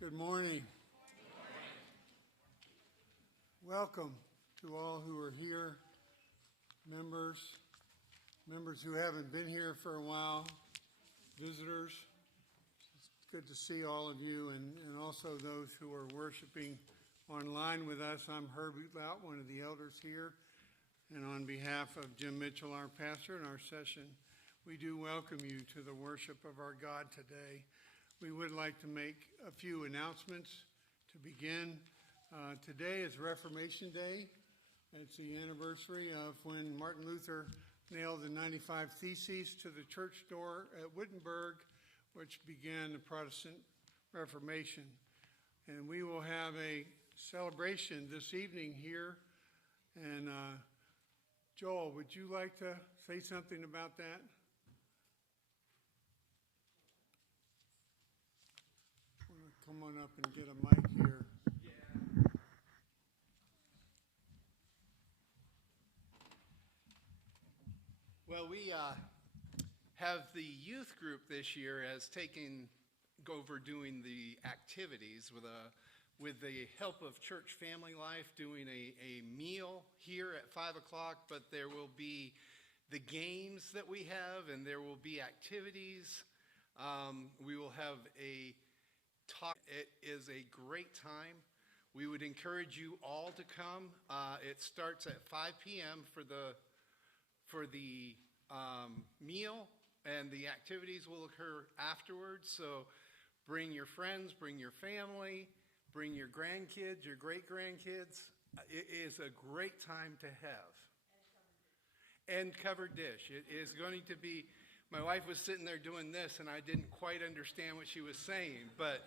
Good morning. Welcome to all who are here, members who haven't been here for a while, visitors. It's good to see all of you, and also those who are worshiping online with us. I'm Herbie Lout, one of the elders here, and on behalf of Jim Mitchell, our pastor, and our session, we do welcome you to the worship of our God today. We would like to make a few announcements to begin. Today is Reformation Day. It's the anniversary of when Martin Luther nailed the 95 Theses to the church door at Wittenberg, which began the Protestant Reformation. And we will have a celebration this evening here. And Joel, would you like to say something about that? Come on up and get a mic here. Well, we have the youth group this year has taken over doing the activities with the help of Church Family Life, doing a meal here at 5 o'clock, but there will be the games that we have, and there will be activities. We will have a talk. It is a great time. We would encourage you all to come. It starts at 5 p.m. for the meal, and the activities will occur afterwards. So bring your friends, bring your family, bring your grandkids, your great-grandkids. It is a great time to have. And covered dish. It is going to be, my wife was sitting there doing this, and I didn't quite understand what she was saying, but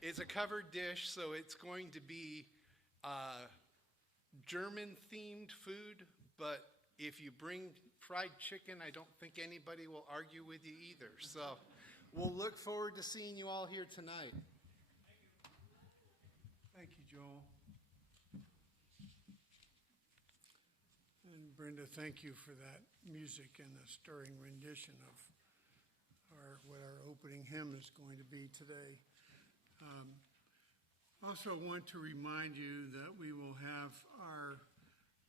it's a covered dish, so it's going to be German-themed food, but if you bring fried chicken, I don't think anybody will argue with you either. So we'll look forward to seeing you all here tonight. Thank you, Joel. And Brenda, thank you for that music and the stirring rendition of what our opening hymn is going to be today. Also want to remind you that we will have our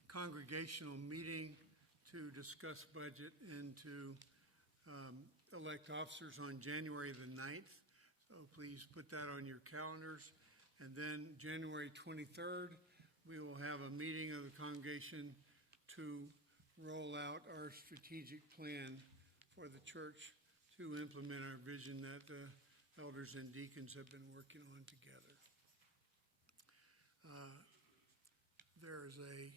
congregational meeting to discuss budget and to elect officers on January the 9th. So please put that on your calendars. And then January 23rd, we will have a meeting of the congregation to roll out our strategic plan for the church to implement our vision that the elders and deacons have been working on together. There is a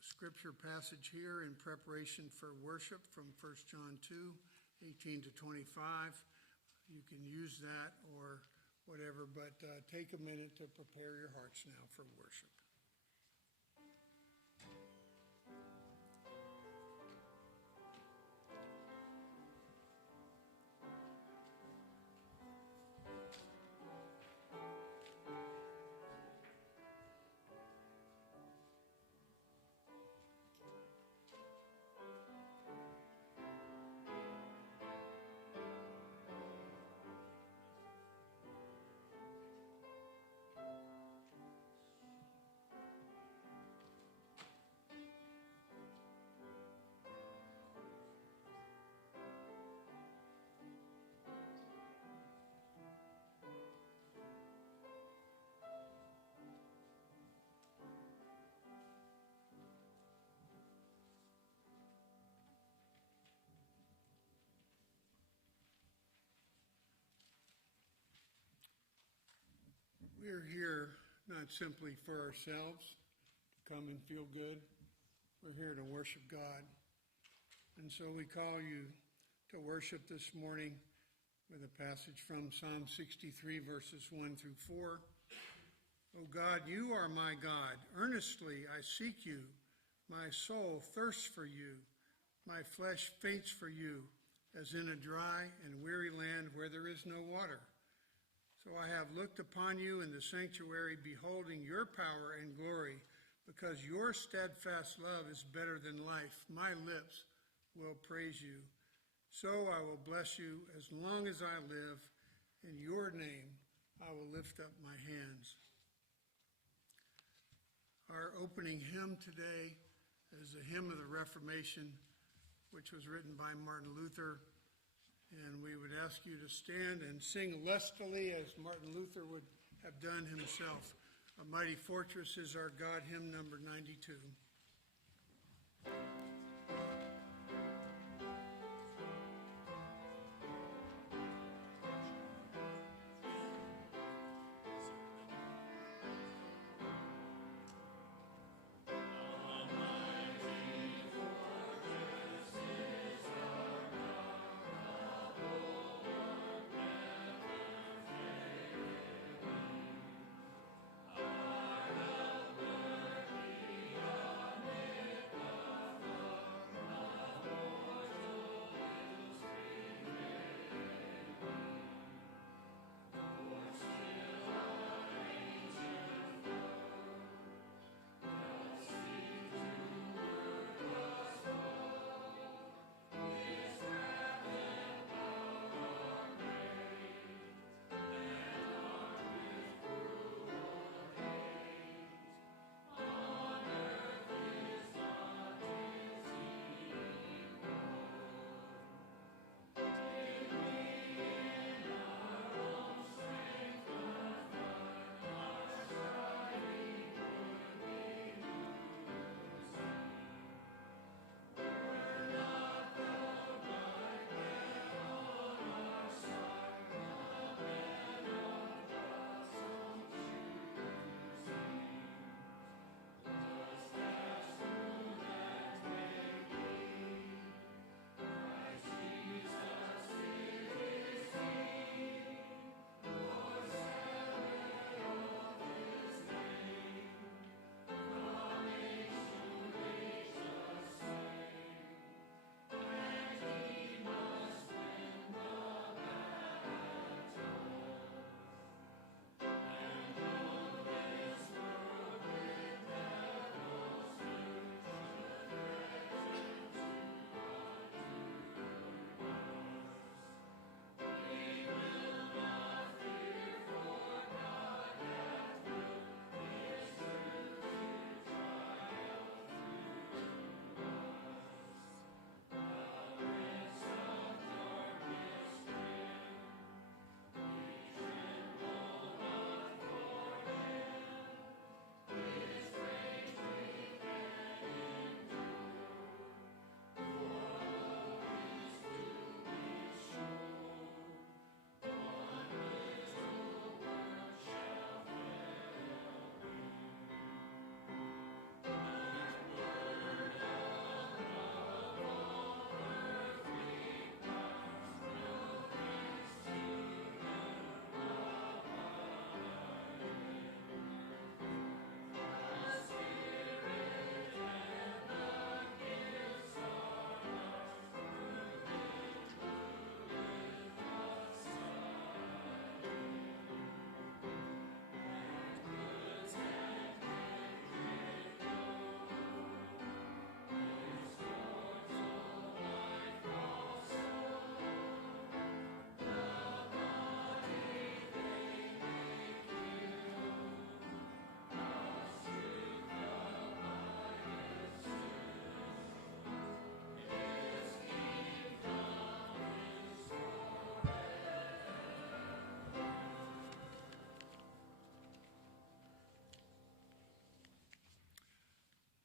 scripture passage here in preparation for worship from 1 John 2:18 to 25. You can use that or whatever, but take a minute to prepare your hearts now for worship. We're here not simply for ourselves, to come and feel good. We're here to worship God. And so we call you to worship this morning with a passage from Psalm 63, verses 1 through 4. O God, you are my God. Earnestly I seek you. My soul thirsts for you. My flesh faints for you, as in a dry and weary land where there is no water. So I have looked upon you in the sanctuary, beholding your power and glory, because your steadfast love is better than life. My lips will praise you. So I will bless you as long as I live. In your name I will lift up my hands. Our opening hymn today is a hymn of the Reformation, which was written by Martin Luther. And we would ask you to stand and sing lustily as Martin Luther would have done himself. A Mighty Fortress is Our God, hymn number 92.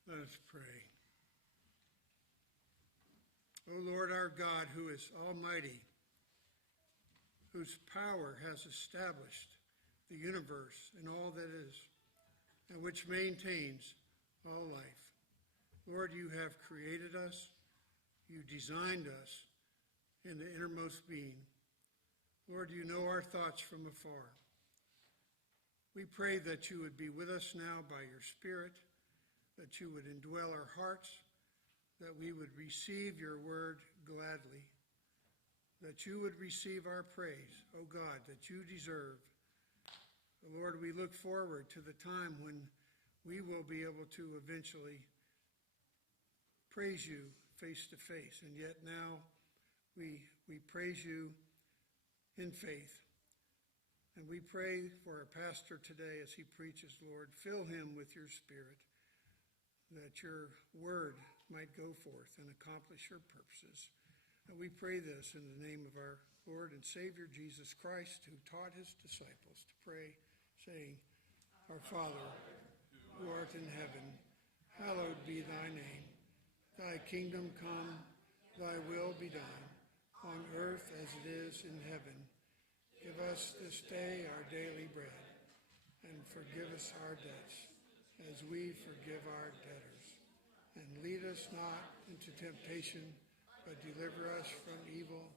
Let us pray. O Lord our God, who is almighty, whose power has established the universe and all that is, and which maintains all life. Lord, you have created us. You designed us in the innermost being. Lord, you know our thoughts from afar. We pray that you would be with us now by your Spirit, that you would indwell our hearts, that we would receive your word gladly, that you would receive our praise, O God, that you deserve. Lord, we look forward to the time when we will be able to eventually praise you face to face. And yet now we praise you in faith. And we pray for our pastor today as he preaches, Lord. Fill him with your Spirit, that your word might go forth and accomplish your purposes. And we pray this in the name of our Lord and Savior Jesus Christ, who taught his disciples to pray, saying, Our Father, who art in heaven, hallowed be thy name. Thy kingdom come, thy will be done, on earth as it is in heaven. Give us this day our daily bread, and forgive us our debts, as we forgive our debtors. And lead us not into temptation, but deliver us from evil.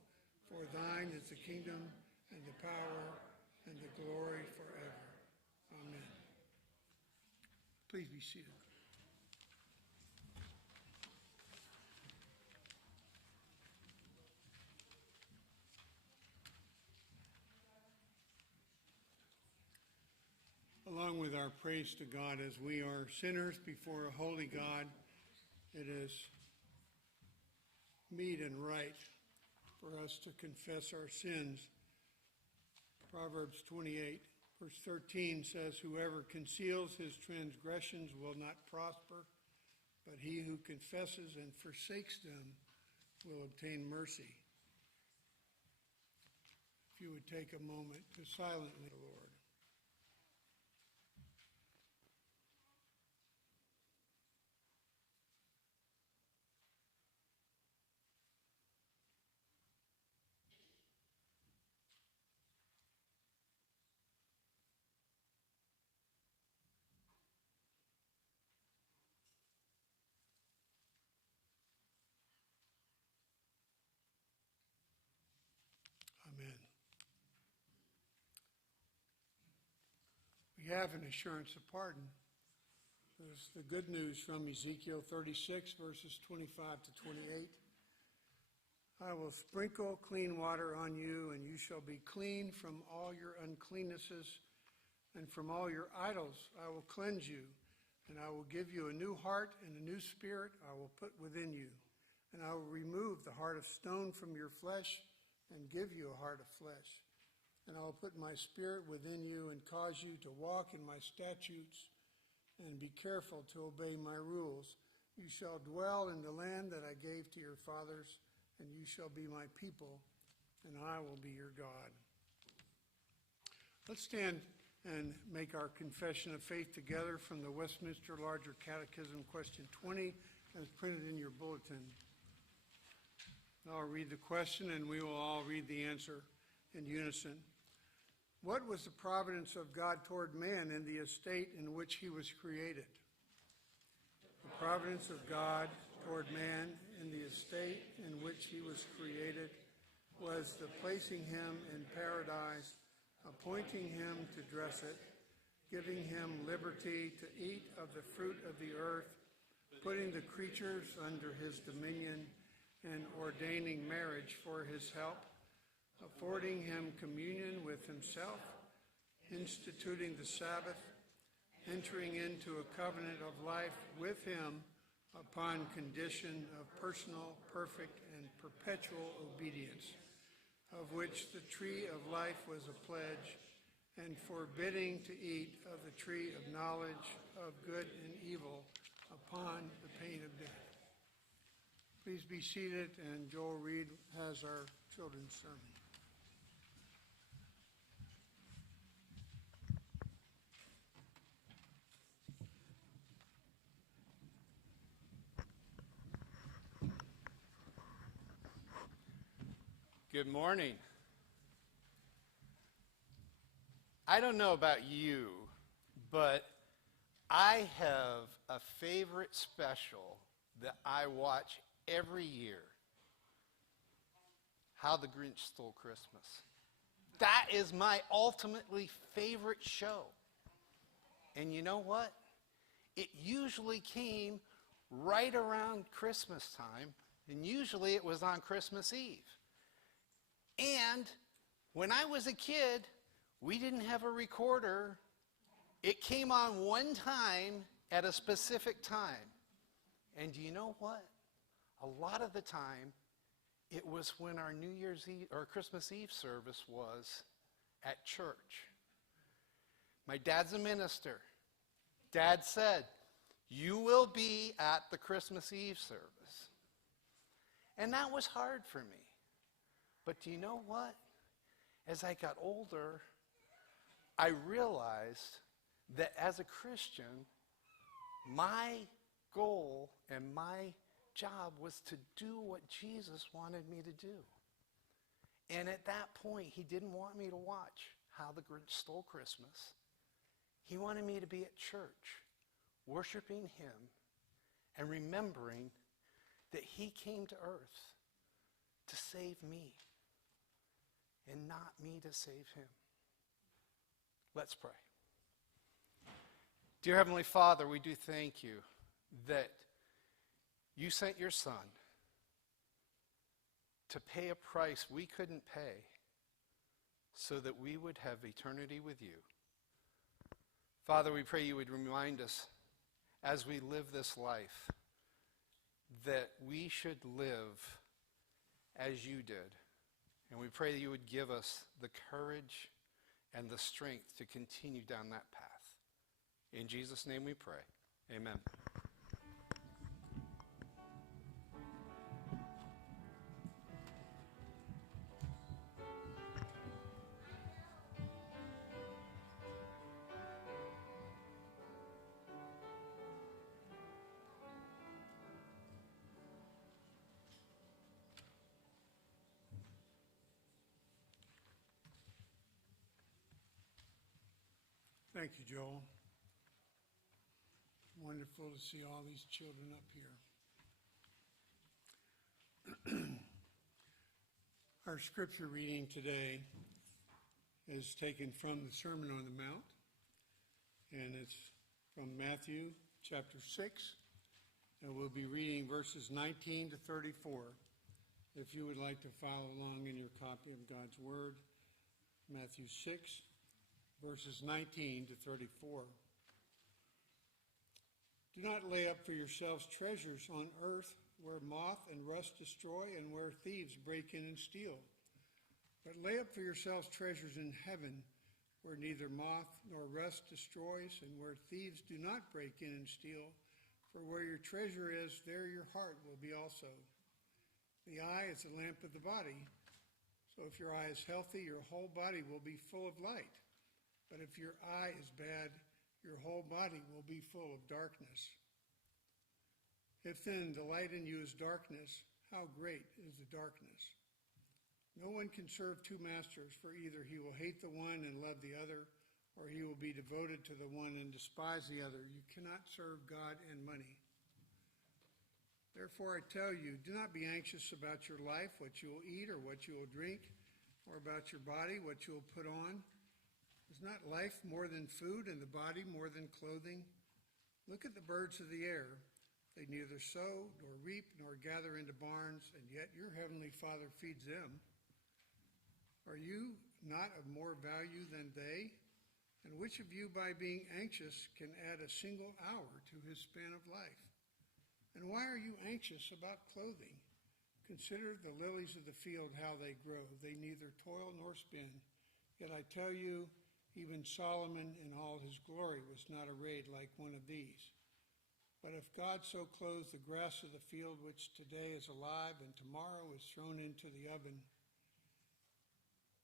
For thine is the kingdom, and the power, and the glory forever. Amen. Please be seated. Along with our praise to God, as we are sinners before a holy God, it is meet and right for us to confess our sins. Proverbs 28, verse 13 says, Whoever conceals his transgressions will not prosper, but he who confesses and forsakes them will obtain mercy. If you would take a moment to silently, Lord. Amen. We have an assurance of pardon. There's the good news from Ezekiel 36, verses 25 to 28. I will sprinkle clean water on you, and you shall be clean from all your uncleannesses, and from all your idols I will cleanse you, and I will give you a new heart, and a new spirit I will put within you. And I will remove the heart of stone from your flesh, and give you a heart of flesh. And I will put my spirit within you, and cause you to walk in my statutes, and be careful to obey my rules. You shall dwell in the land that I gave to your fathers, and you shall be my people, and I will be your God. Let's stand and make our confession of faith together from the Westminster Larger Catechism, question 20, as printed in your bulletin. I'll read the question, and we will all read the answer in unison. What was the providence of God toward man in the estate in which he was created? The providence of God toward man in the estate in which he was created was the placing him in paradise, appointing him to dress it, giving him liberty to eat of the fruit of the earth, putting the creatures under his dominion, and ordaining marriage for his help, affording him communion with himself, instituting the Sabbath, entering into a covenant of life with him upon condition of personal, perfect, and perpetual obedience, of which the tree of life was a pledge, and forbidding to eat of the tree of knowledge of good and evil upon the pain of death. Please be seated, and Joel Reed has our children's sermon. Good morning. I don't know about you, but I have a favorite special that I watch every year. How the Grinch Stole Christmas. That is my ultimately favorite show. And you know what? It usually came right around Christmas time, and usually it was on Christmas Eve. And when I was a kid, we didn't have a recorder. It came on one time at a specific time. And do you know what? A lot of the time, it was when our New Year's Eve or Christmas Eve service was at church. My dad's a minister. Dad said, you will be at the Christmas Eve service. And that was hard for me. But do you know what? As I got older, I realized that as a Christian, my goal and my job was to do what Jesus wanted me to do. And at that point, he didn't want me to watch How the Grinch Stole Christmas. He wanted me to be at church, worshiping him and remembering that he came to earth to save me and not me to save him. Let's pray. Dear Heavenly Father, we do thank you that you sent your Son to pay a price we couldn't pay so that we would have eternity with you. Father, we pray you would remind us as we live this life that we should live as you did. And we pray that you would give us the courage and the strength to continue down that path. In Jesus' name we pray. Amen. Thank you, Joel. Wonderful to see all these children up here. Our scripture reading today is taken from the Sermon on the Mount, and it's from Matthew chapter 6, and we'll be reading verses 19 to 34. If you would like to follow along in your copy of God's Word, Matthew 6, verses 19 to 34. Do not lay up for yourselves treasures on earth where moth and rust destroy and where thieves break in and steal. But lay up for yourselves treasures in heaven where neither moth nor rust destroys and where thieves do not break in and steal. For where your treasure is, there your heart will be also. The eye is the lamp of the body. So if your eye is healthy, your whole body will be full of light. But if your eye is bad, your whole body will be full of darkness. If then the light in you is darkness, how great is the darkness? No one can serve two masters, for either he will hate the one and love the other, or he will be devoted to the one and despise the other. You cannot serve God and money. Therefore I tell you, do not be anxious about your life, what you will eat or what you will drink, or about your body, what you will put on. Is not life more than food and the body more than clothing? Look at the birds of the air. They neither sow nor reap nor gather into barns, and yet your heavenly Father feeds them. Are you not of more value than they? And which of you, by being anxious, can add a single hour to his span of life? And why are you anxious about clothing? Consider the lilies of the field, how they grow. They neither toil nor spin. Yet I tell you, even Solomon in all his glory was not arrayed like one of these. But if God so clothes the grass of the field, which today is alive and tomorrow is thrown into the oven,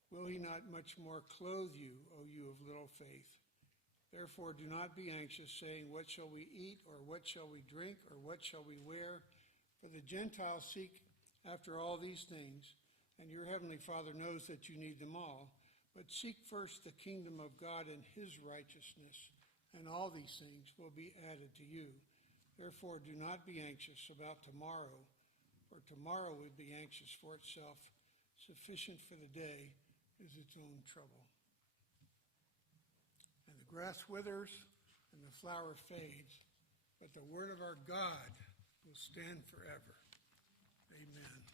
will he not much more clothe you, O you of little faith? Therefore do not be anxious, saying, what shall we eat, or what shall we drink, or what shall we wear? For the Gentiles seek after all these things, and your heavenly Father knows that you need them all. But seek first the kingdom of God and his righteousness, and all these things will be added to you. Therefore, do not be anxious about tomorrow, for tomorrow will be anxious for itself. Sufficient for the day is its own trouble. And the grass withers and the flower fades, but the word of our God will stand forever. Amen.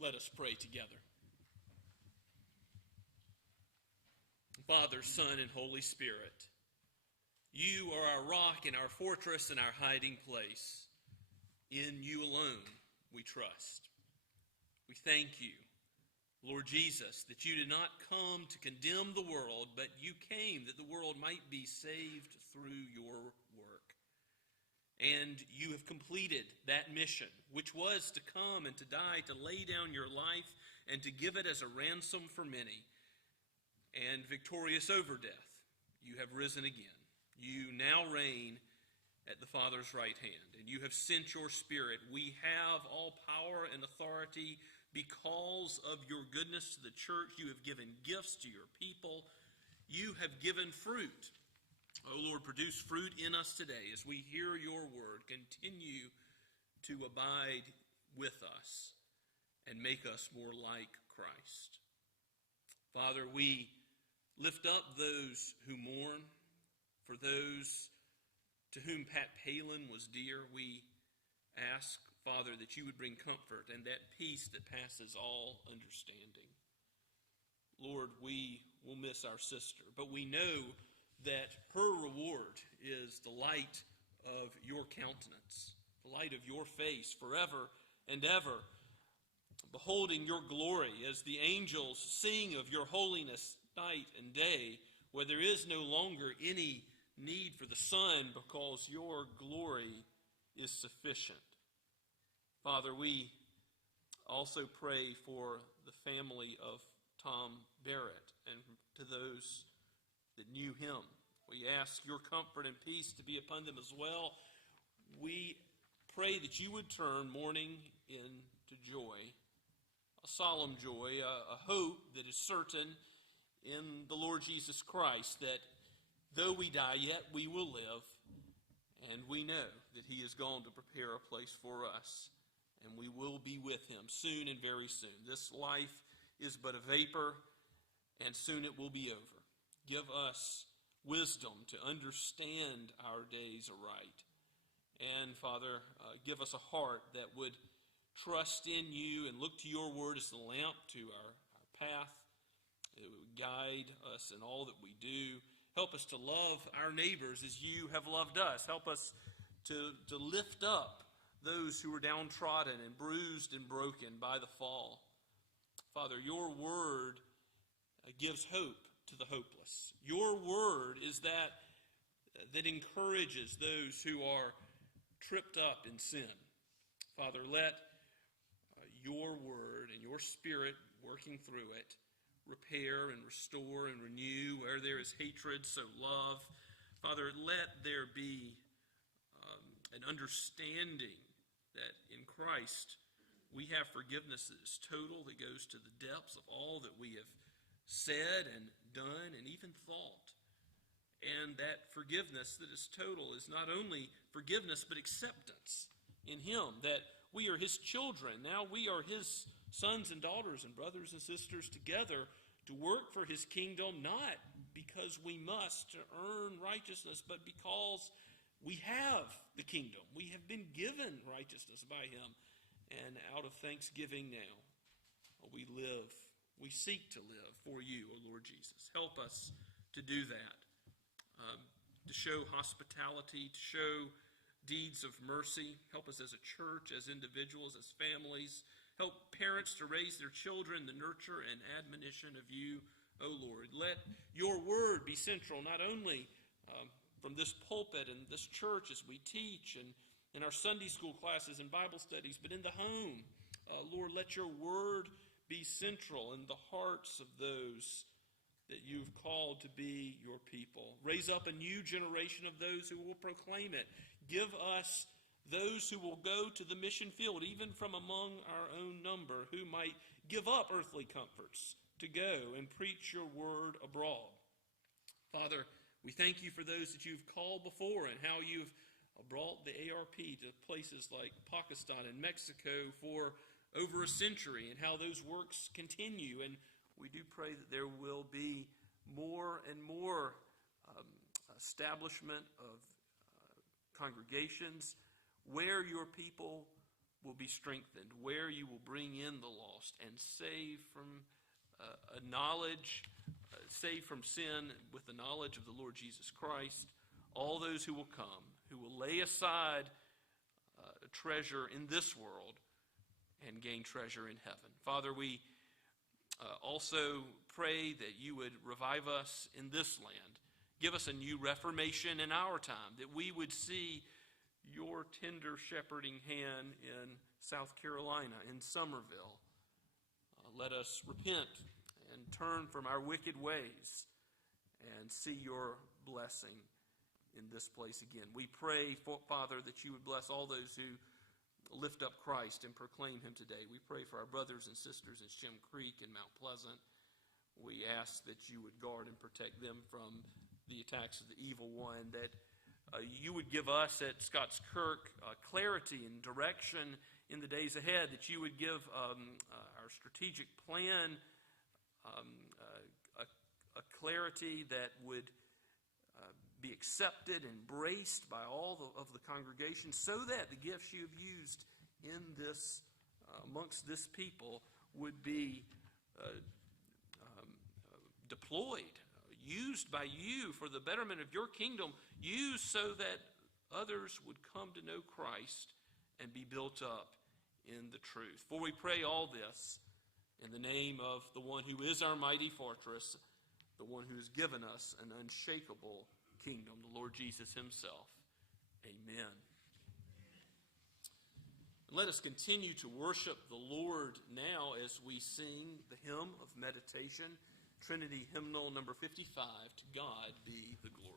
Let us pray together. Father, Son, and Holy Spirit, you are our rock and our fortress and our hiding place. In you alone we trust. We thank you, Lord Jesus, that you did not come to condemn the world, but you came that the world might be saved through your work. And you have completed that mission, which was to come and to die, to lay down your life, and to give it as a ransom for many. And victorious over death, you have risen again. You now reign at the Father's right hand, and you have sent your Spirit. We have all power and authority because of your goodness to the church. You have given gifts to your people. You have given fruit. Oh Lord, produce fruit in us today as we hear your word. Continue to abide with us and make us more like Christ. Father, we lift up those who mourn. For those to whom Pat Palin was dear, we ask, Father, that you would bring comfort and that peace that passes all understanding. Lord, we will miss our sister, but we know that her reward is the light of your countenance, the light of your face forever and ever, beholding your glory as the angels sing of your holiness night and day, where there is no longer any need for the sun because your glory is sufficient. Father, we also pray for the family of Tom Barrett and to those that knew him. We ask your comfort and peace to be upon them as well. We pray that you would turn mourning into joy, a solemn joy, a hope that is certain in the Lord Jesus Christ, that though we die, yet we will live, and we know that he is gone to prepare a place for us, and we will be with him soon and very soon. This life is but a vapor, and soon it will be over. Give us wisdom to understand our days aright. And, Father, give us a heart that would trust in you and look to your word as the lamp to our path. It would guide us in all that we do. Help us to love our neighbors as you have loved us. Help us to lift up those who are downtrodden and bruised and broken by the fall. Father, your word gives hope to the hopeless. Your word is that encourages those who are tripped up in sin. Father, let your word and your Spirit working through it repair and restore and renew. Where there is hatred, so love. Father, let there be an understanding that in Christ we have forgiveness that is total, that goes to the depths of all that we have said and done and even thought. And that forgiveness that is total is not only forgiveness but acceptance in him, that we are his children. Now we are his sons and daughters and brothers and sisters together to work for his kingdom, not because we must to earn righteousness, but because we have the kingdom. We have been given righteousness by him. And out of thanksgiving now, we seek to live for you, O Lord Jesus. Help us to do that, to show hospitality, to show deeds of mercy. Help us as a church, as individuals, as families. Help parents to raise their children, the nurture and admonition of you, O Lord. Let your word be central, not only from this pulpit and this church as we teach and in our Sunday school classes and Bible studies, but in the home. Lord, let your word be central in the hearts of those that you've called to be your people. Raise up a new generation of those who will proclaim it. Give us those who will go to the mission field, even from among our own number, who might give up earthly comforts to go and preach your word abroad. Father, we thank you for those that you've called before and how you've brought the ARP to places like Pakistan and Mexico for over a century, and how those works continue. And we do pray that there will be more and more establishment of congregations where your people will be strengthened, where you will bring in the lost and save from save from sin with the knowledge of the Lord Jesus Christ, all those who will come, who will lay aside treasure in this world and gain treasure in heaven. Father, we also pray that you would revive us in this land. Give us a new reformation in our time, that we would see your tender shepherding hand in South Carolina, in Summerville. Let us repent and turn from our wicked ways and see your blessing in this place again. We pray, Father, that you would bless all those who lift up Christ and proclaim him today. We pray for our brothers and sisters in Shem Creek and Mount Pleasant. We ask that you would guard and protect them from the attacks of the evil one, that you would give us at Scots Kirk clarity and direction in the days ahead, that you would give our strategic plan a clarity that would be accepted, embraced by all of the congregation, so that the gifts you have used in this, amongst this people, would be deployed, used by you for the betterment of your kingdom, used so that others would come to know Christ and be built up in the truth. For we pray all this in the name of the one who is our mighty fortress, the one who has given us an unshakable kingdom, the Lord Jesus himself. Amen. Let us continue to worship the Lord now as we sing the hymn of meditation, Trinity Hymnal number 55, To God Be the Glory.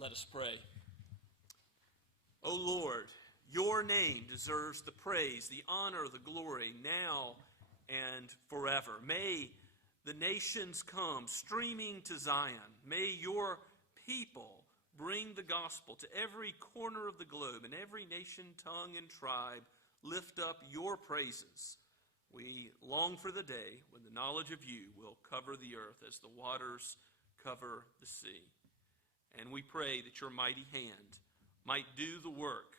Let us pray. O Lord, your name deserves the praise, the honor, the glory, now and forever. May the nations come streaming to Zion. May your people bring the gospel to every corner of the globe, and every nation, tongue, and tribe lift up your praises. We long for the day when the knowledge of you will cover the earth as the waters cover the sea. And we pray that your mighty hand might do the work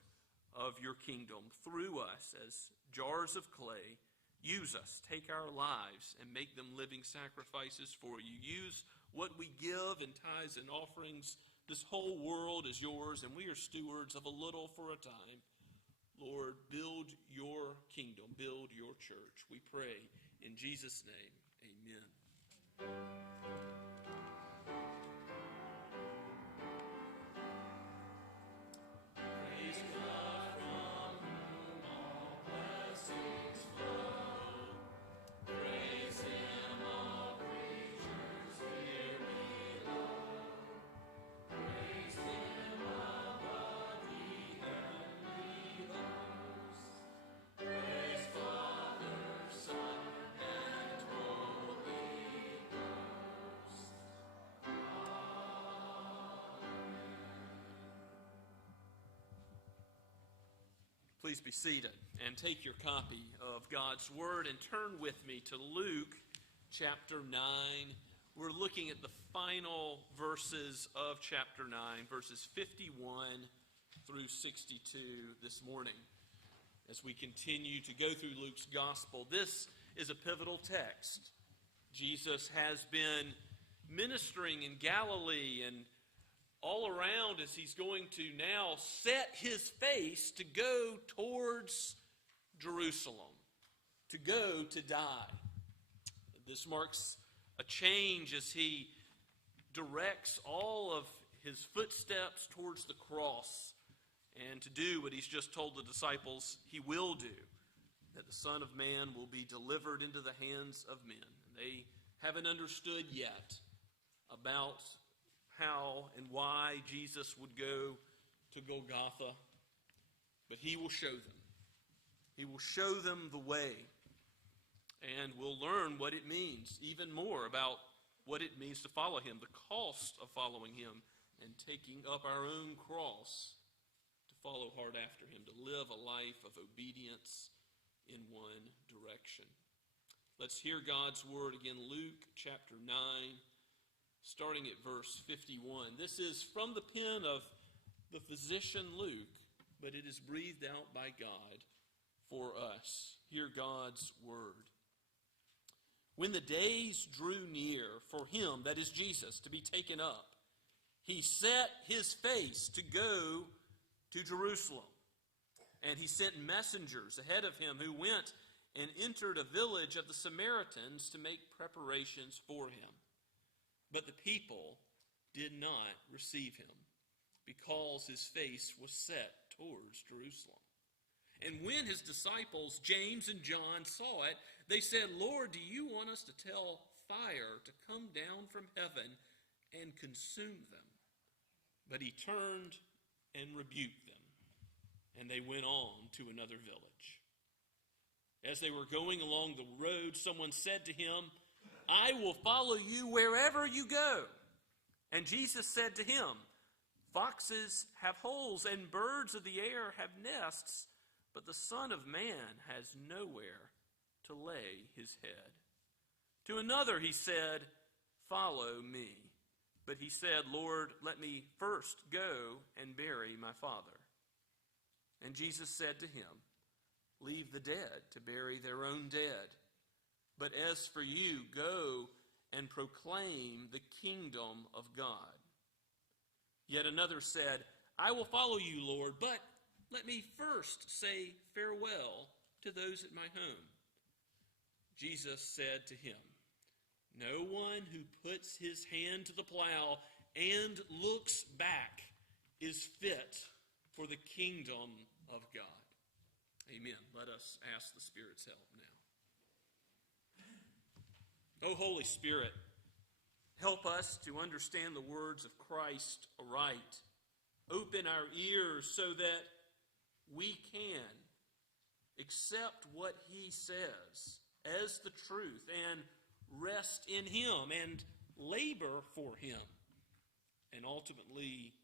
of your kingdom through us as jars of clay. Use us, take our lives, and make them living sacrifices for you. Use what we give in tithes and offerings. This whole world is yours, and we are stewards of a little for a time. Lord, build your kingdom, build your church. We pray in Jesus' name, amen. Please be seated and take your copy of God's Word and turn with me to Luke chapter 9. We're looking at the final verses of chapter 9, verses 51 through 62 this morning. As we continue to go through Luke's Gospel, this is a pivotal text. Jesus has been ministering in Galilee and all around as he's going to now set his face to go towards Jerusalem, to go to die. This marks a change as he directs all of his footsteps towards the cross and to do what he's just told the disciples he will do, that the Son of Man will be delivered into the hands of men. And they haven't understood yet about how and why Jesus would go to Golgotha, but he will show them. He will show them the way, and we'll learn what it means, even more about what it means to follow him, the cost of following him, and taking up our own cross to follow hard after him, to live a life of obedience in one direction. Let's hear God's word again, Luke chapter 9. Starting at verse 51. This is from the pen of the physician Luke, but it is breathed out by God for us. Hear God's word. When the days drew near for him, that is Jesus, to be taken up, he set his face to go to Jerusalem. And he sent messengers ahead of him who went and entered a village of the Samaritans to make preparations for him. But the people did not receive him, because his face was set towards Jerusalem. And when his disciples, James and John, saw it, they said, "Lord, do you want us to tell fire to come down from heaven and consume them?" But he turned and rebuked them, and they went on to another village. As they were going along the road, someone said to him, "I will follow you wherever you go." And Jesus said to him, "Foxes have holes and birds of the air have nests, but the Son of Man has nowhere to lay his head." To another he said, "Follow me." But he said, "Lord, let me first go and bury my father." And Jesus said to him, "Leave the dead to bury their own dead. But as for you, go and proclaim the kingdom of God." Yet another said, "I will follow you, Lord, but let me first say farewell to those at my home." Jesus said to him, "No one who puts his hand to the plow and looks back is fit for the kingdom of God." Amen. Let us ask the Spirit's help now. O Holy Spirit, help us to understand the words of Christ aright. Open our ears so that we can accept what he says as the truth and rest in him and labor for him, and ultimately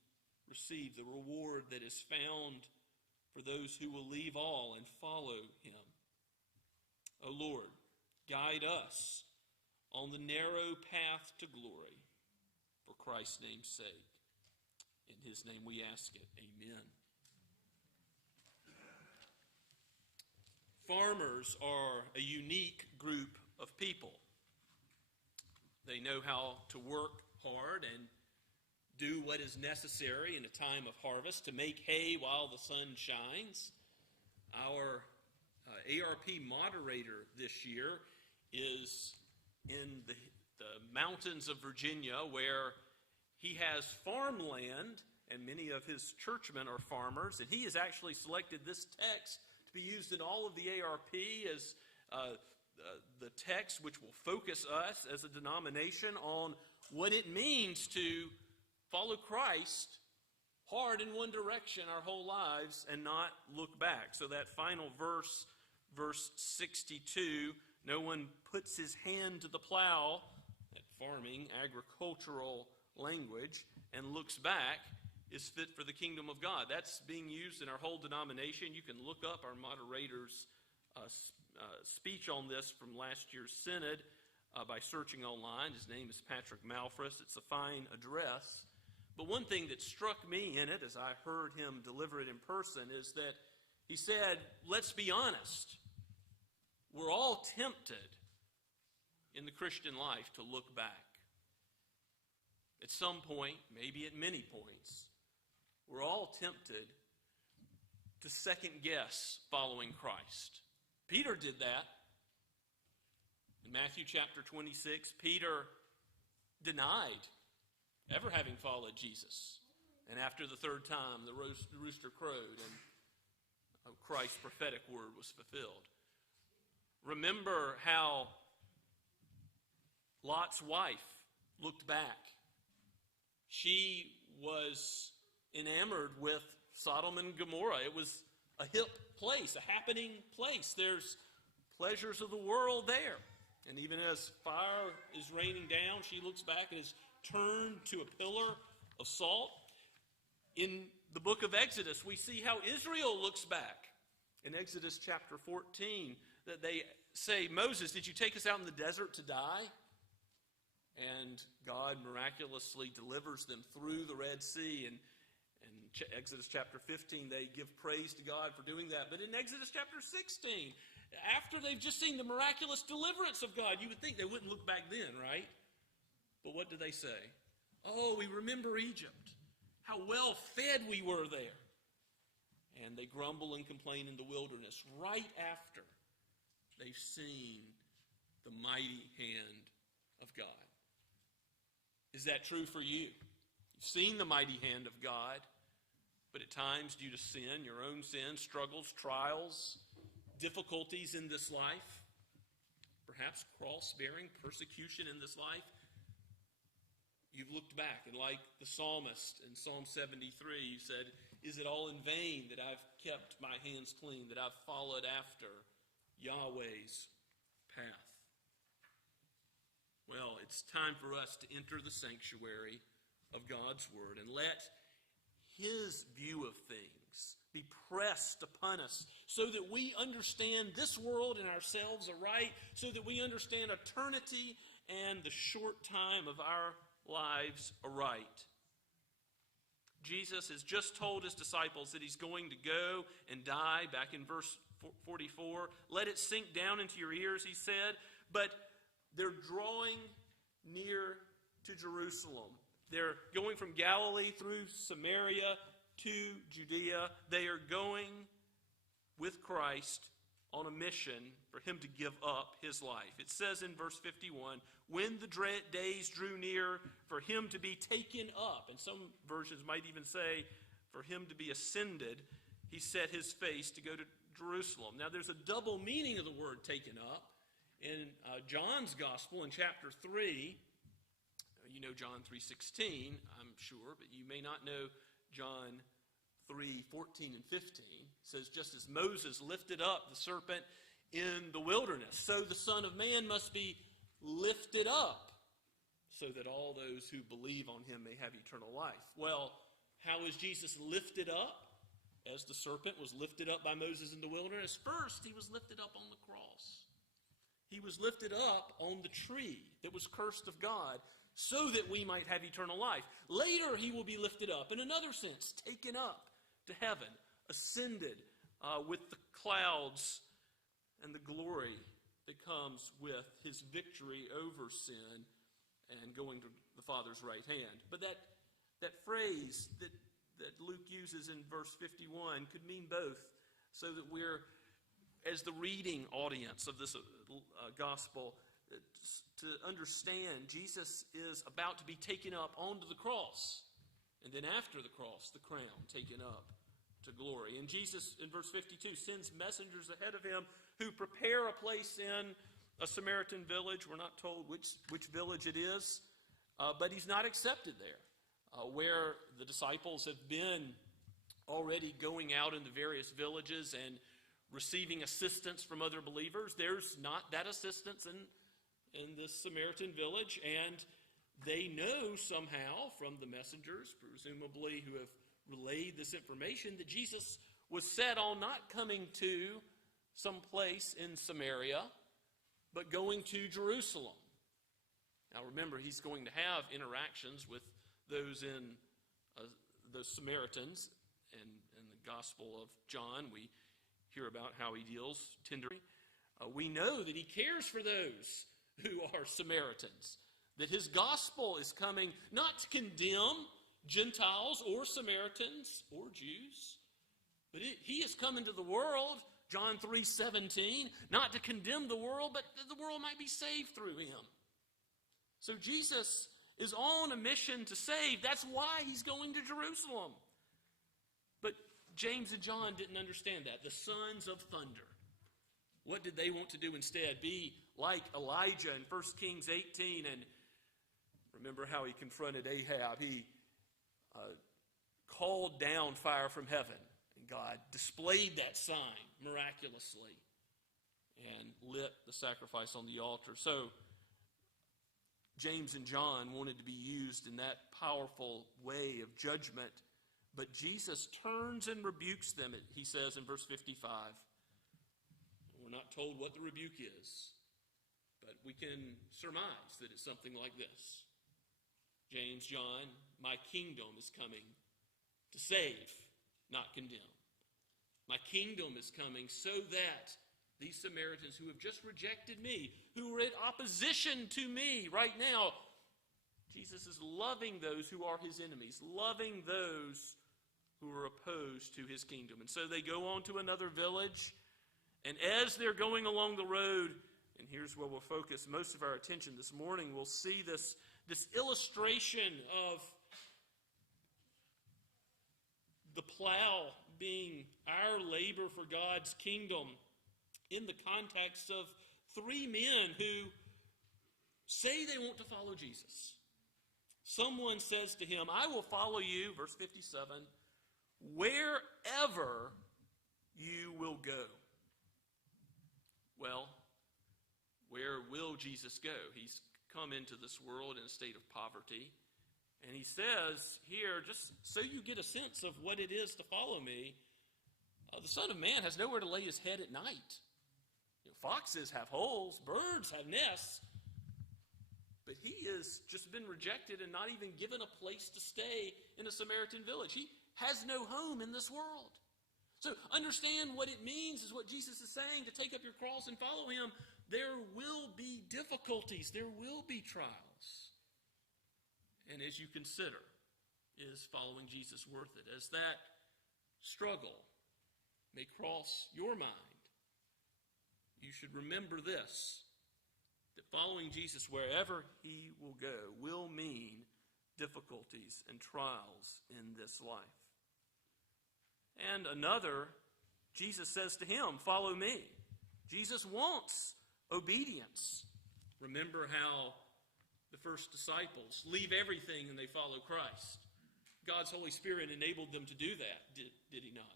receive the reward that is found for those who will leave all and follow him. O Lord, guide us on the narrow path to glory, for Christ's name's sake. In his name we ask it. Amen. Farmers are a unique group of people. They know how to work hard and do what is necessary in a time of harvest to make hay while the sun shines. Our ARP moderator this year is in the mountains of Virginia, where he has farmland, and many of his churchmen are farmers, and he has actually selected this text to be used in all of the ARP as the text which will focus us as a denomination on what it means to follow Christ hard in one direction our whole lives and not look back. So that final verse, verse 62, no one puts his hand to the plow, that farming, agricultural language, and looks back, is fit for the kingdom of God. That's being used in our whole denomination. You can look up our moderator's speech on this from last year's synod by searching online. His name is Patrick Malfris. It's a fine address. But one thing that struck me in it as I heard him deliver it in person is that he said, let's be honest. We're all tempted in the Christian life to look back. At some point, maybe at many points, we're all tempted to second guess following Christ. Peter did that. In Matthew chapter 26, Peter denied ever having followed Jesus. And after the third time, the rooster crowed and Christ's prophetic word was fulfilled. Remember how Lot's wife looked back. She was enamored with Sodom and Gomorrah. It was a hip place, a happening place. There's pleasures of the world there. And even as fire is raining down, she looks back and is turned to a pillar of salt. In the book of Exodus, we see how Israel looks back. In Exodus chapter 14, that they say, Moses, did you take us out in the desert to die? And God miraculously delivers them through the Red Sea. And in Exodus chapter 15, they give praise to God for doing that. But in Exodus chapter 16, after they've just seen the miraculous deliverance of God, you would think they wouldn't look back then, right? But what do they say? Oh, we remember Egypt, how well fed we were there. And they grumble and complain in the wilderness right after they've seen the mighty hand of God. Is that true for you? You've seen the mighty hand of God, but at times due to sin, your own sin, struggles, trials, difficulties in this life, perhaps cross-bearing persecution in this life, you've looked back, and like the psalmist in Psalm 73, you said, is it all in vain that I've kept my hands clean, that I've followed after Yahweh's path? Well, it's time for us to enter the sanctuary of God's Word and let His view of things be pressed upon us so that we understand this world and ourselves aright, so that we understand eternity and the short time of our lives aright. Jesus has just told His disciples that He's going to go and die, back in verse 44. Let it sink down into your ears, He said. But they're drawing near to Jerusalem. They're going from Galilee through Samaria to Judea. They are going with Christ on a mission for Him to give up His life. It says in verse 51, when the days drew near for Him to be taken up, and some versions might even say for Him to be ascended, He set His face to go to Jerusalem. Now there's a double meaning of the word taken up. In John's Gospel, in chapter 3, you know John 3:16, I'm sure, but you may not know John 3:14 and 15. It says, just as Moses lifted up the serpent in the wilderness, so the Son of Man must be lifted up, so that all those who believe on Him may have eternal life. Well, how is Jesus lifted up? As the serpent was lifted up by Moses in the wilderness, first He was lifted up on the cross. He was lifted up on the tree that was cursed of God so that we might have eternal life. Later he will be lifted up, in another sense, taken up to heaven, ascended with the clouds and the glory that comes with his victory over sin and going to the Father's right hand. But that phrase that Luke uses in verse 51 could mean both, so that we're, as the reading audience of this gospel, to understand Jesus is about to be taken up onto the cross, and then after the cross, the crown taken up to glory. And Jesus, in verse 52, sends messengers ahead of him who prepare a place in a Samaritan village. We're not told which village it is, but he's not accepted there, where the disciples have been already going out into various villages and receiving assistance from other believers. There's not that assistance in this Samaritan village, and they know somehow from the messengers, presumably who have relayed this information, that Jesus was set on not coming to some place in Samaria, but going to Jerusalem. Now remember, he's going to have interactions with those those Samaritans, and in the Gospel of John, we hear about how he deals tenderly. We know that he cares for those who are Samaritans, that his gospel is coming not to condemn Gentiles or Samaritans or Jews, but he is coming to the world, John 3:17, not to condemn the world, but that the world might be saved through him. So Jesus is on a mission to save. That's why he's going to Jerusalem. But James and John didn't understand that. The sons of thunder. What did they want to do instead? Be like Elijah in 1 Kings 18. And remember how he confronted Ahab. He called down fire from heaven. And God displayed that sign miraculously and lit the sacrifice on the altar. So James and John wanted to be used in that powerful way of judgment, but Jesus turns and rebukes them, he says in verse 55. We're not told what the rebuke is, but we can surmise that it's something like this. James, John, my kingdom is coming to save, not condemn. My kingdom is coming so that these Samaritans who have just rejected me, who are in opposition to me right now, Jesus is loving those who are his enemies, loving those who are opposed to his kingdom. And so they go on to another village, and as they're going along the road, and here's where we'll focus most of our attention this morning, we'll see this illustration of the plow being our labor for God's kingdom in the context of three men who say they want to follow Jesus. Someone says to him, I will follow you, verse 57, wherever you will go. Well, where will Jesus go? He's come into this world in a state of poverty. And he says here, just so you get a sense of what it is to follow me, the Son of Man has nowhere to lay his head at night. Foxes have holes, birds have nests, but he has just been rejected and not even given a place to stay in a Samaritan village. He has no home in this world. So understand what it means is what Jesus is saying, to take up your cross and follow him. There will be difficulties. There will be trials. And as you consider, is following Jesus worth it? As that struggle may cross your mind, you should remember this, that following Jesus wherever he will go will mean difficulties and trials in this life. And another, Jesus says to him, follow me. Jesus wants obedience. Remember how the first disciples leave everything and they follow Christ. God's Holy Spirit enabled them to do that, did he not?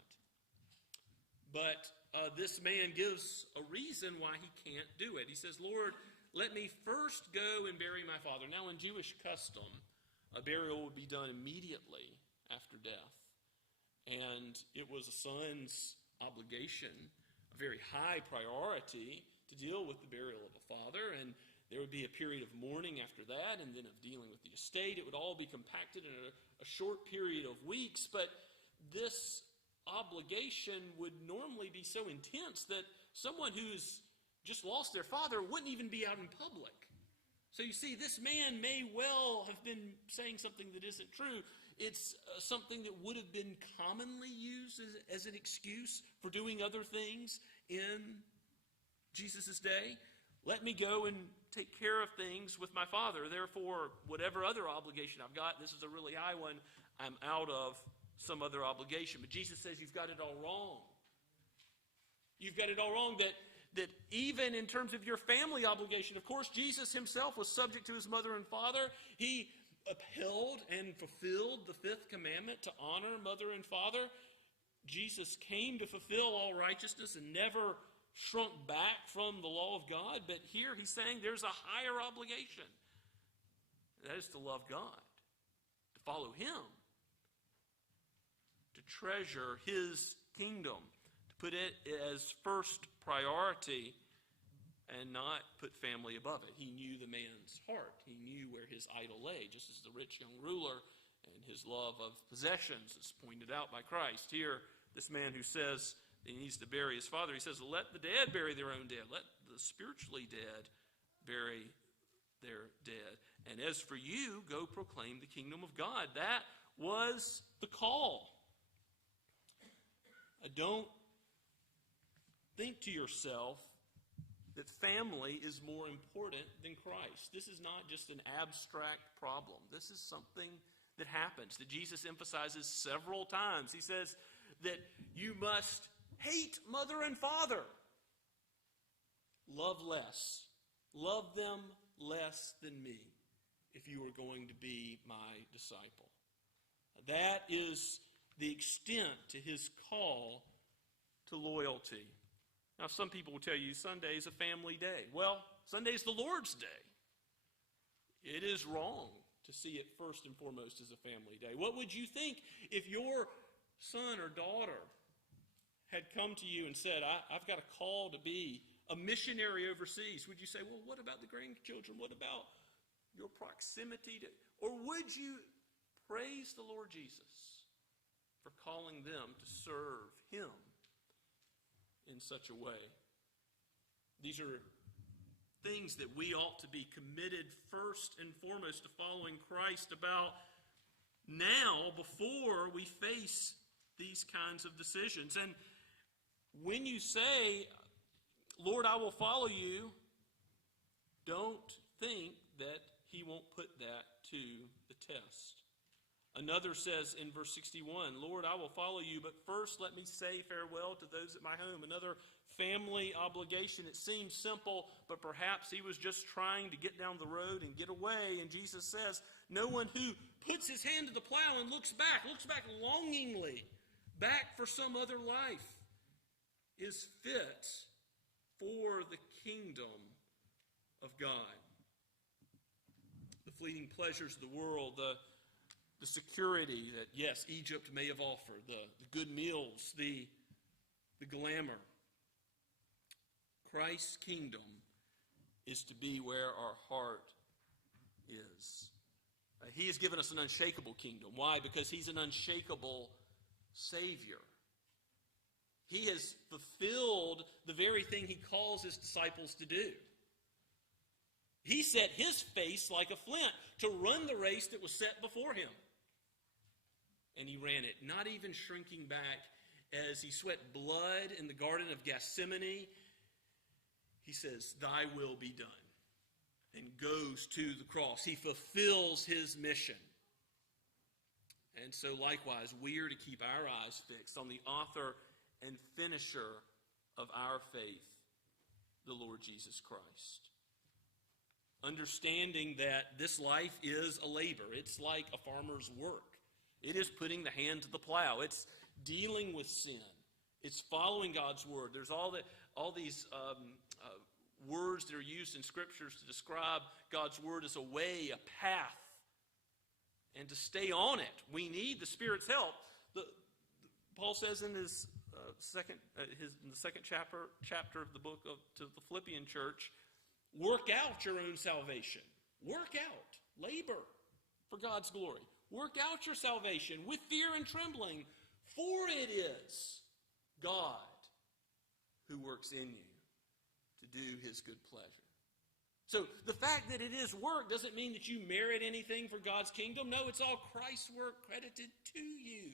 But this man gives a reason why he can't do it. He says, Lord, let me first go and bury my father. Now, in Jewish custom, a burial would be done immediately after death. And it was a son's obligation, a very high priority, to deal with the burial of a father, and there would be a period of mourning after that, and then of dealing with the estate. It would all be compacted in a short period of weeks, but this obligation would normally be so intense that someone who's just lost their father wouldn't even be out in public. So you see, this man may well have been saying something that isn't true. It's something that would have been commonly used as an excuse for doing other things in Jesus' day. Let me go and take care of things with my father. Therefore, whatever other obligation I've got, this is a really high one, I'm out of some other obligation. But Jesus says you've got it all wrong. You've got it all wrong, that even in terms of your family obligation, of course, Jesus himself was subject to his mother and father. He upheld and fulfilled the fifth commandment to honor mother and father. Jesus came to fulfill all righteousness and never shrunk back from the law of God. But here he's saying there's a higher obligation. That is to love God, to follow him, to treasure his kingdom, to put it as first priority and not put family above it. He knew the man's heart. He knew where his idol lay, just as the rich young ruler and his love of possessions is pointed out by Christ. Here, this man who says he needs to bury his father, he says, let the dead bury their own dead. Let the spiritually dead bury their dead. And as for you, go proclaim the kingdom of God. That was the call. Don't think to yourself that family is more important than Christ. This is not just an abstract problem. This is something that happens, that Jesus emphasizes several times. He says that you must hate mother and father. Love less. Love them less than me if you are going to be my disciple. That is the extent to his call to loyalty. Now, some people will tell you Sunday is a family day. Well, Sunday is the Lord's day. It is wrong to see it first and foremost as a family day. What would you think if your son or daughter had come to you and said, I've got a call to be a missionary overseas? Would you say, well, what about the grandchildren? What about your proximity to... Or would you praise the Lord Jesus for calling them to serve him in such a way? These are things that we ought to be committed first and foremost to following Christ about now before we face these kinds of decisions. And when you say, Lord, I will follow you, don't think that he won't put that to the test. Another says in verse 61, Lord, I will follow you, but first let me say farewell to those at my home. Another family obligation. It seems simple, but perhaps he was just trying to get down the road and get away. And Jesus says, no one who puts his hand to the plow and looks back longingly, back for some other life, is fit for the kingdom of God. The fleeting pleasures of the world, the security that, yes, Egypt may have offered, the good meals, the glamour. Christ's kingdom is to be where our heart is. He has given us an unshakable kingdom. Why? Because he's an unshakable Savior. He has fulfilled the very thing he calls his disciples to do. He set his face like a flint to run the race that was set before him. And he ran it, not even shrinking back as he sweat blood in the Garden of Gethsemane. He says, thy will be done, and goes to the cross. He fulfills his mission. And so likewise, we are to keep our eyes fixed on the author and finisher of our faith, the Lord Jesus Christ. Understanding that this life is a labor. It's like a farmer's work. It is putting the hand to the plow. It's dealing with sin. It's following God's word. There's all these words that are used in scriptures to describe God's word as a way, a path. And to stay on it, we need the Spirit's help. Paul says in his in the second chapter of the book to the Philippian church, work out your own salvation. Work out, labor for God's glory. Work out your salvation with fear and trembling, for it is God who works in you to do his good pleasure. So the fact that it is work doesn't mean that you merit anything for God's kingdom. No, it's all Christ's work credited to you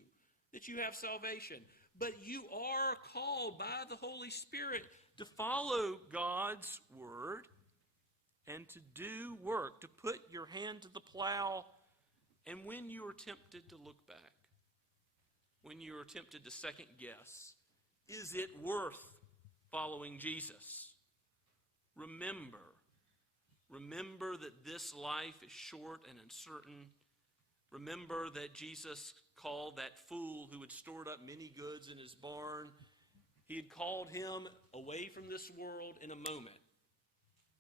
that you have salvation. But you are called by the Holy Spirit to follow God's word and to do work, to put your hand to the plow. And when you are tempted to look back, when you are tempted to second guess, is it worth following Jesus? Remember that this life is short and uncertain. Remember that Jesus called that fool who had stored up many goods in his barn. He had called him away from this world in a moment.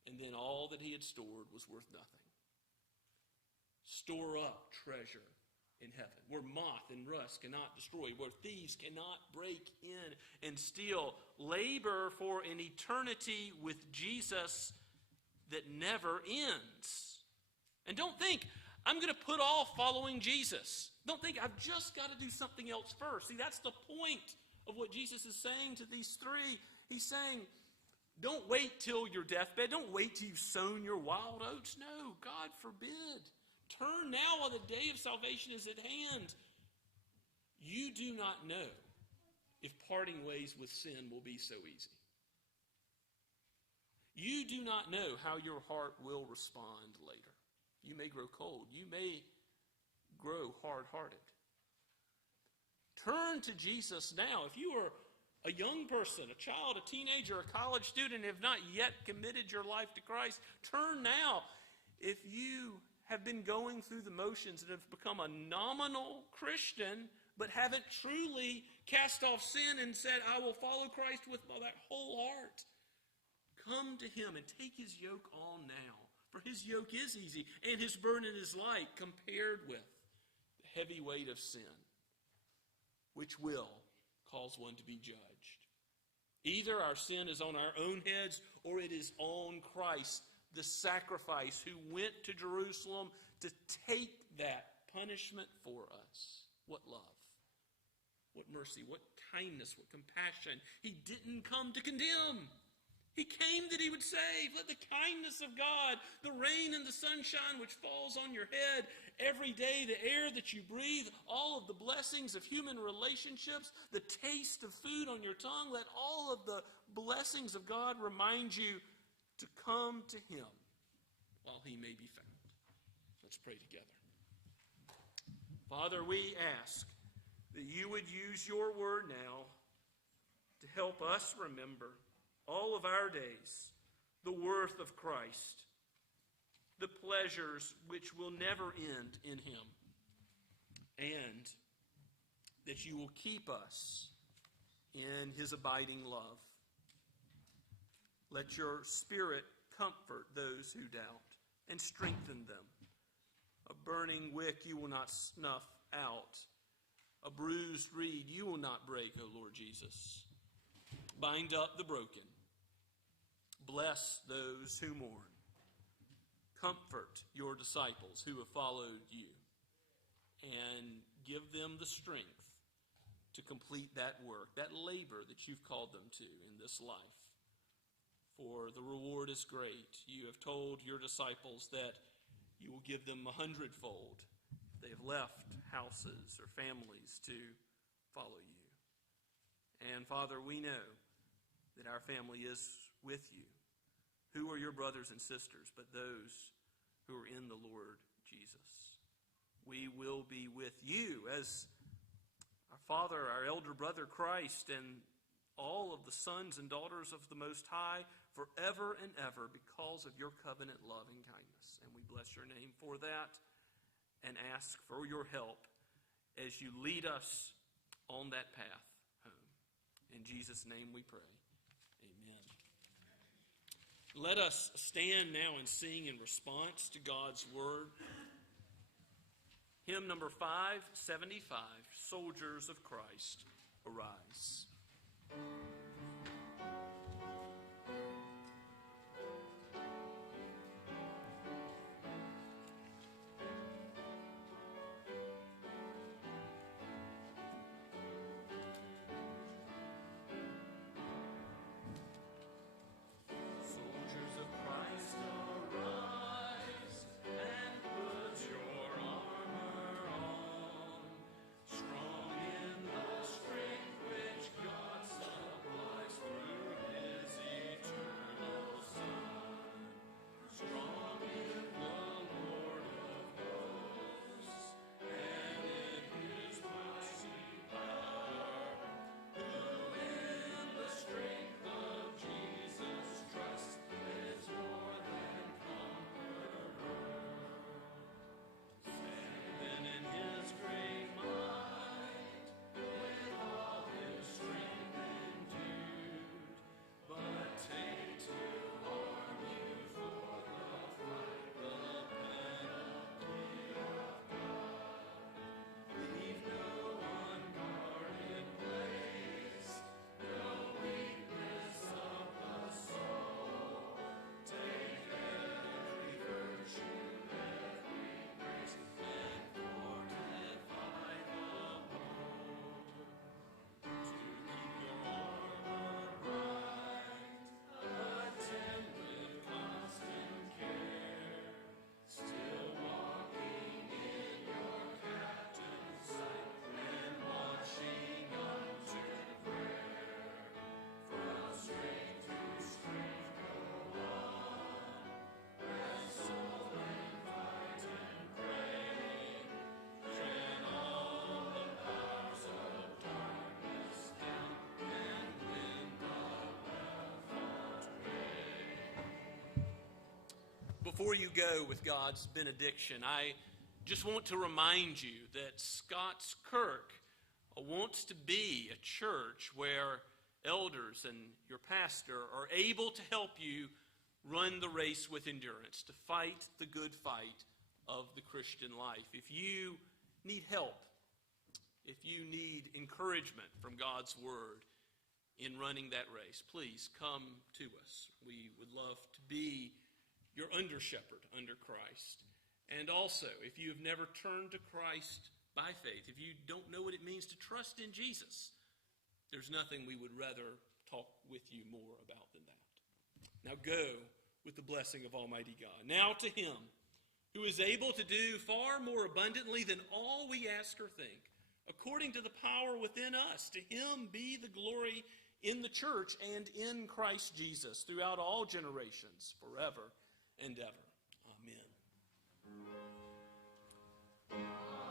And then all that he had stored was worth nothing. Store up treasure in heaven, where moth and rust cannot destroy, where thieves cannot break in and steal. Labor for an eternity with Jesus that never ends. And don't think, I'm going to put off following Jesus. Don't think, I've just got to do something else first. See, that's the point of what Jesus is saying to these three. He's saying, don't wait till your deathbed. Don't wait till you've sown your wild oats. No, God forbid. Turn now while the day of salvation is at hand. You do not know if parting ways with sin will be so easy. You do not know how your heart will respond later. You may grow cold. You may grow hard-hearted. Turn to Jesus now. If you are a young person, a child, a teenager, a college student, and have not yet committed your life to Christ, turn now. If you have been going through the motions and have become a nominal Christian, but haven't truly cast off sin and said, I will follow Christ with all that whole heart, come to him and take his yoke on now. For his yoke is easy and his burden is light compared with the heavy weight of sin, which will cause one to be judged. Either our sin is on our own heads or it is on Christ, the sacrifice who went to Jerusalem to take that punishment for us. What love, what mercy, what kindness, what compassion. He didn't come to condemn. He came that he would save. Let the kindness of God, the rain and the sunshine which falls on your head every day, the air that you breathe, all of the blessings of human relationships, the taste of food on your tongue, let all of the blessings of God remind you to come to him while he may be found. Let's pray together. Father, we ask that you would use your word now to help us remember all of our days the worth of Christ, the pleasures which will never end in him, and that you will keep us in his abiding love. Let your Spirit comfort those who doubt and strengthen them. A burning wick you will not snuff out. A bruised reed you will not break, O Lord Jesus. Bind up the broken. Bless those who mourn. Comfort your disciples who have followed you. And give them the strength to complete that work, that labor that you've called them to in this life. For the reward is great. You have told your disciples that you will give them 100-fold if they have left houses or families to follow you. And Father, we know that our family is with you. Who are your brothers and sisters but those who are in the Lord Jesus? We will be with you as our Father, our elder brother Christ, and all of the sons and daughters of the Most High forever and ever because of your covenant love and kindness. And we bless your name for that and ask for your help as you lead us on that path home. In Jesus' name we pray. Amen. Let us stand now and sing in response to God's word. Hymn number 575, Soldiers of Christ, Arise. Before you go with God's benediction, I just want to remind you that Scots Kirk wants to be a church where elders and your pastor are able to help you run the race with endurance, to fight the good fight of the Christian life. If you need help, if you need encouragement from God's Word in running that race, please come to us. We would love to be your under-shepherd under Christ. And also, if you have never turned to Christ by faith, if you don't know what it means to trust in Jesus, there's nothing we would rather talk with you more about than that. Now go with the blessing of Almighty God. Now to Him who is able to do far more abundantly than all we ask or think, according to the power within us, to Him be the glory in the church and in Christ Jesus throughout all generations, forever and ever. Amen.